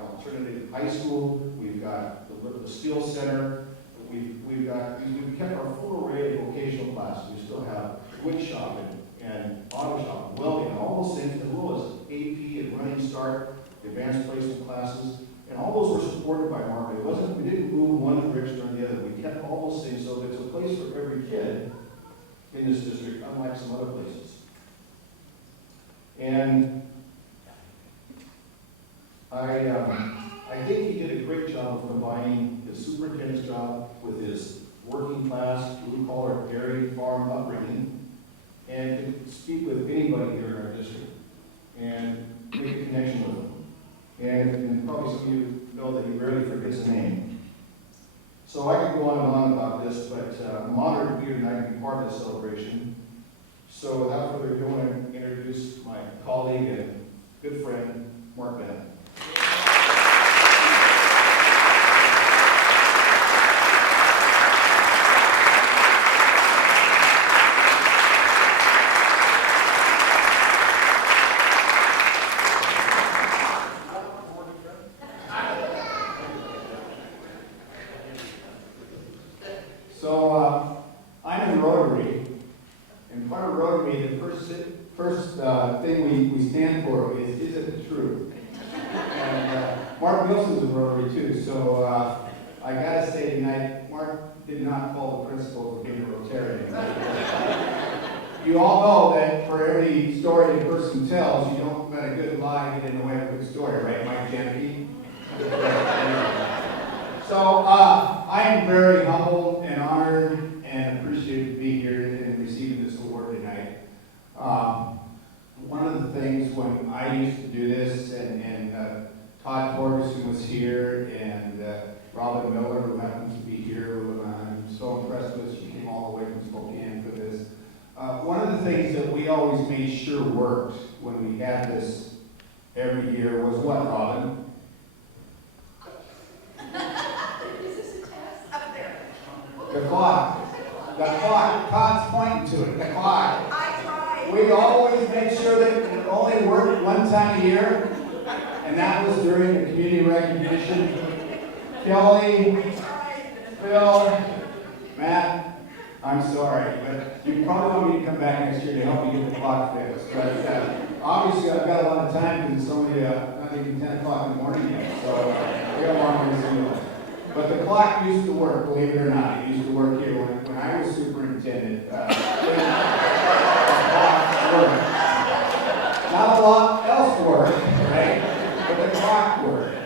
alternative high school, we've got the skills center, we've kept our full array of vocational classes. We still have wood shop and auto shop, welding, and all those things, as well as AP and running start. advanced placement classes, and all those were supported by Mark. We didn't move one direction or the other. We kept all those things, so there's a place for every kid in this district, unlike some other places. And I think he did a great job of combining his superintendent's job with his working class, blue collar, dairy farm upbringing, and could speak with anybody here in our district and make a connection with them. And probably some of you know that he rarely forgets a name. So I could go on and on about this, but I'm honored to be here tonight to be part of this celebration. So without further ado, I want to introduce my colleague and good friend, Mark Venn. So I'm in Rotary, and part of Rotary, the first thing we stand for is it the truth? And Mark Nilson's in Rotary too, so I gotta say tonight, Mark did not follow the principle of being a Rotarian. You all know that for every story a person tells, you don't let a good lie get in the way of a good story, right, Mike Janicki? So I am very humbled and honored and appreciative to be here and receiving this award tonight. One of the things when I used to do this, and Todd Torgerson was here, and Robin Miller, who happens to be here, who I'm so impressed with, she came all the way from Spokane for this. One of the things that we always made sure worked when we had this every year was what, Robin? The clock. The clock. Todd's pointing to it. The clock. I tried. We always made sure that it only worked one time a year, and that was during the community recognition. Kelly, Phil, Matt, I'm sorry, but you probably want me to come back next year to help you get the clock fixed. But obviously, I've got a lot of time because it's only not even 10 o'clock in the morning yet, so we got a long ways to go. But the clock used to work, believe it or not. It used to work here when I was superintendent. The clock worked. Not a lot else worked, right? But the clock worked.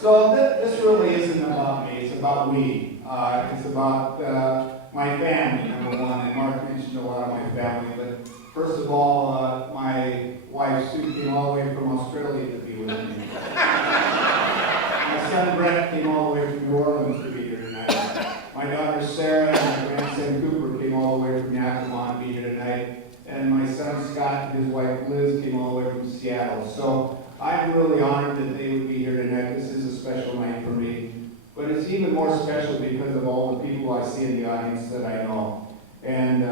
So this really isn't about me. It's about we. It's about my family, number one. And Mark mentioned a lot of my family. But first of all, my wife Sue came all the way from Australia to be with me. My son Brett came all the way from New Orleans to be here tonight. My daughter Sarah and my grandson Cooper came all the way from Yakima to be here tonight. And my son Scott and his wife Liz came all the way from Seattle. So I'm really honored that they would be here tonight. This is a special night for me. But it's even more special because of all the people I see in the audience that I know. And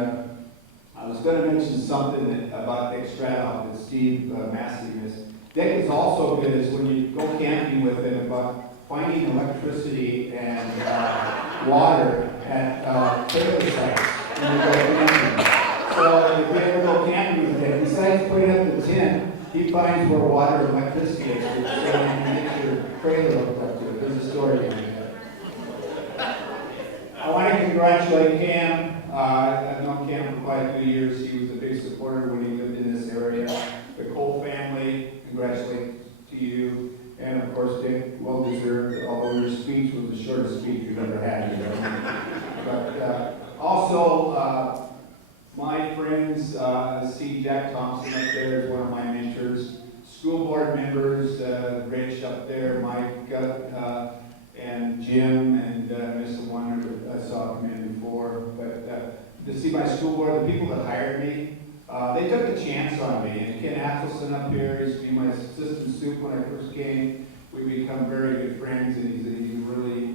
I was going to mention something about Dick Straathof that Steve Massey missed. Dick is also good is when you go camping with him about finding electricity and water at trailer sites when you go camping. So if you ever go camping with him, besides putting up the tent, he finds where water and electricity is so you can get your trailer hooked up to it. There's a story behind that. I want to congratulate Cam. I've known Cam for quite a few years. He was a big supporter when he lived in this area. The Cole family, congratulations to you. And of course, Dick, well deserved, although your speech was the shortest speech you've ever had. But also, my friends, see Jack Thompson up there is one of my mentors. School board members, Rich up there, Mike, and Jim, and Mr. Wonder that I saw come in before. But to see my school board, the people that hired me, they took a chance on me. And Ken Axelson up here used to be my assistant soup when I first came. We become very good friends, and he really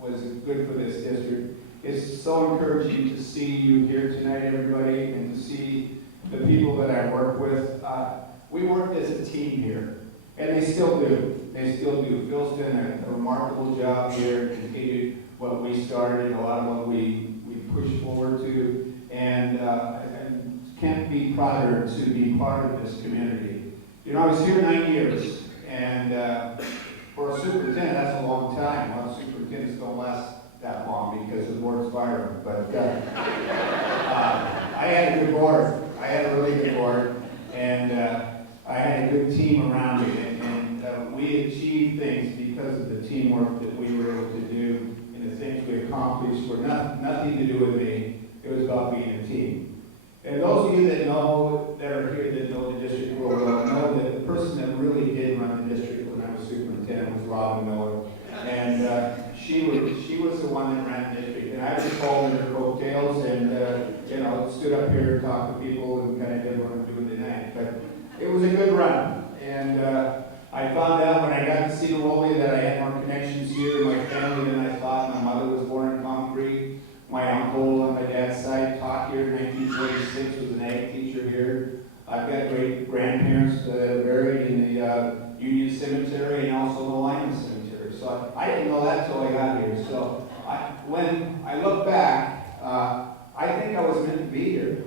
was good for this district. It's so encouraging to see you here tonight, everybody, and to see the people that I work with. We worked as a team here, and they still do. They still do. Phil's done a remarkable job here, continued what we started, a lot of what we pushed forward to, and can't be prouder to be part of this community. You know, I was here 9 years, and And for a superintendent, that's a long time. Well, superintendents don't last that long because the board's viral. But I had a good board. I had a really good board. And I had a good team around me. And we achieved things because of the teamwork that we were able to do and the things we accomplished were nothing to do with me. It was about being a team. And those of you that know, that are here, that know the district real well, know that the person that really did run the district when I was superintendent was Robin Miller. And she was the one that ran the district. And I just followed her coattails and, stood up here and talked to people and kind of did what I'm doing tonight. But it was a good run. And I found out when I got to Sedro-Woolley that I had more connections here to my family than I thought. My mother was born in Concrete. My uncle on my dad's side taught here in 1946, was an ag teacher here. I've got great grandparents that are buried in the Union Cemetery and also the Lyman Cemetery. So I didn't know that until I got here. So when I look back, I think I was meant to be here.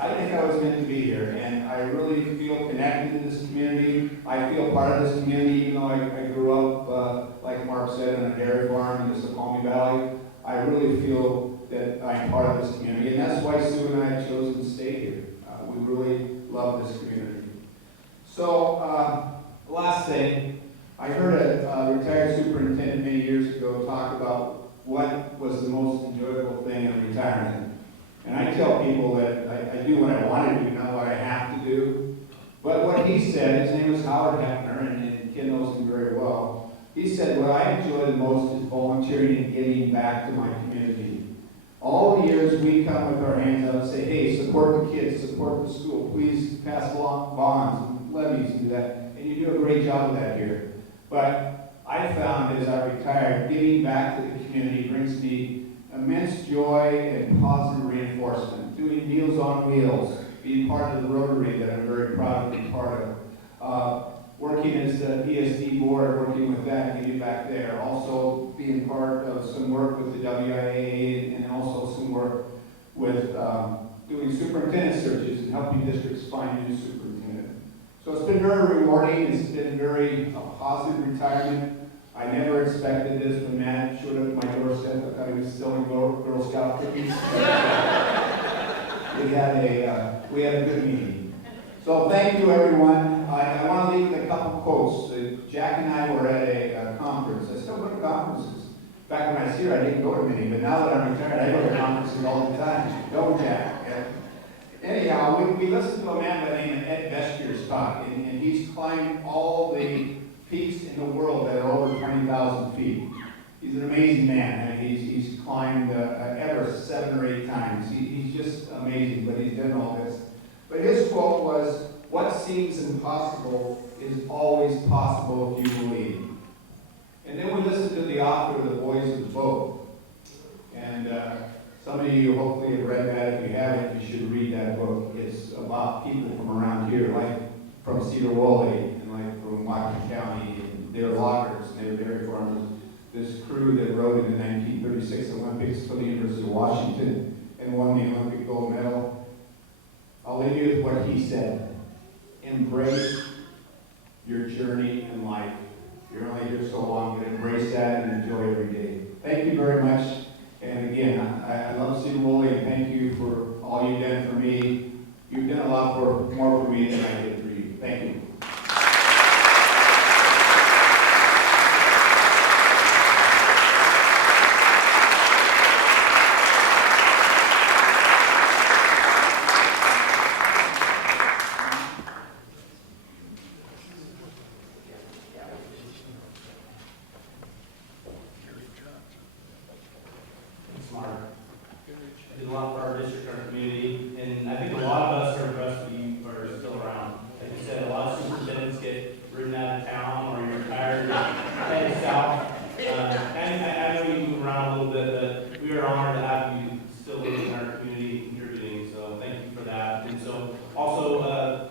I think I was meant to be here, and I really feel connected to this community. I feel part of this community, even though I grew up, like Mark said, on a dairy farm in the Suquamish Valley. I really feel that I'm part of this community, and that's why Sue and I have chosen to stay here. We really love this community. So, last thing, I heard a retired superintendent many years ago talk about what was the most enjoyable thing in retirement. And I tell people that I do what I want to do, not what I have to do. But what he said, his name was Howard Hefner, and Ken knows him very well. He said, what I enjoy the most is volunteering and giving back to my community. All the years we come with our hands out and say, hey, support the kids, support the school, please pass along bonds and levies and do that. And you do a great job of that here. But I found as I retired, giving back to the community brings me immense joy and positive reinforcement. Doing Meals on Wheels, being part of the Rotary that I'm very proud to be part of. Working as the ESD board, working with that and getting back there. Also being part of some work with the WIAA and also some work with doing superintendent searches and helping districts find a new superintendent. So it's been very rewarding. It's been very positive retirement. I never expected this when Matt showed up at my doorstep. I thought he was selling Girl Scout cookies. we had a good meeting. So thank you, everyone. I want to leave with a couple quotes. Jack and I were at a conference. I still go to conferences. Back when I was here, I didn't go to many, but now that I'm retired, I go to conferences all the time. Go, Jack. Anyhow, we listened to a man by the name of Ed Vestier's talk, and he's climbed all the peaks in the world that are over 20,000 feet. He's an amazing man, and he's climbed Everest 7 or 8 times. He's just amazing, but he's done all this. But his quote was, what seems impossible is always possible if you believe. And then we listened to the author of The Boys of the Boat. And some of you hopefully have read that. If you haven't, you should read that book. It's about people from around here, like from Sedro-Woolley and like from Washington County. And they're loggers and they're dairy farmers. This crew that rowed in the 1936 Olympics for the University of Washington and won the Olympic gold medal. I'll leave you with what he said. Embrace your journey in life. You're only here so long, but embrace that and enjoy every day. Thank you very much. And again, I love Sedro-Woolley, and thank you for all you've done for me. You've done a lot more for me than I did for you. Thank you. Did a lot for our district, our community, and I think a lot of us are impressed that you are still around. Like you said, a lot of superintendents get ridden out of town, or you're retired and headed south. And I know you move around a little bit, but we are honored to have you still living in our community contributing. So thank you for that. And so also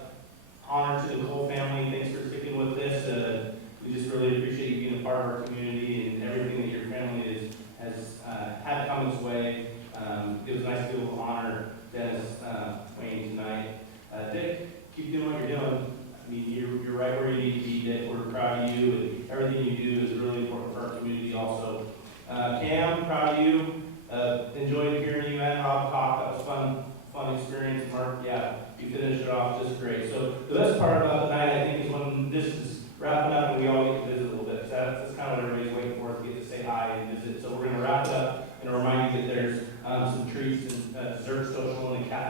honor to the Cole family. Thanks for sticking with this. We just really appreciate you being a part of our community and everything that your family has had come its way. It was nice to be able to honor Dennis Wayne tonight. Dick, keep doing what you're doing. I mean, you're right where you need to be, Dick. We're proud of you.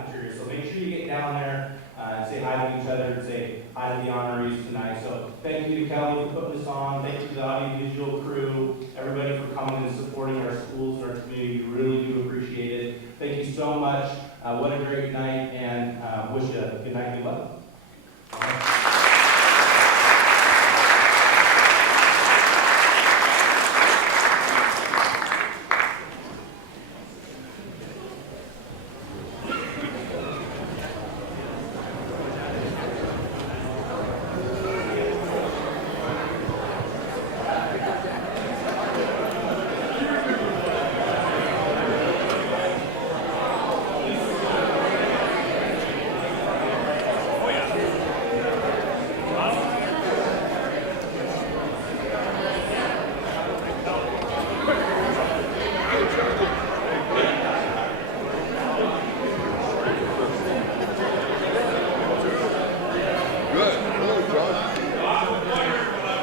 cafeteria. So make sure you get down there and say hi to each other and say hi to the honorees tonight. So thank you to Kelly for putting this on. Thank you to the audiovisual crew, everybody for coming and supporting our schools and our community. We really do appreciate it. Thank you so much. What a great night, and wish you a good night and good luck.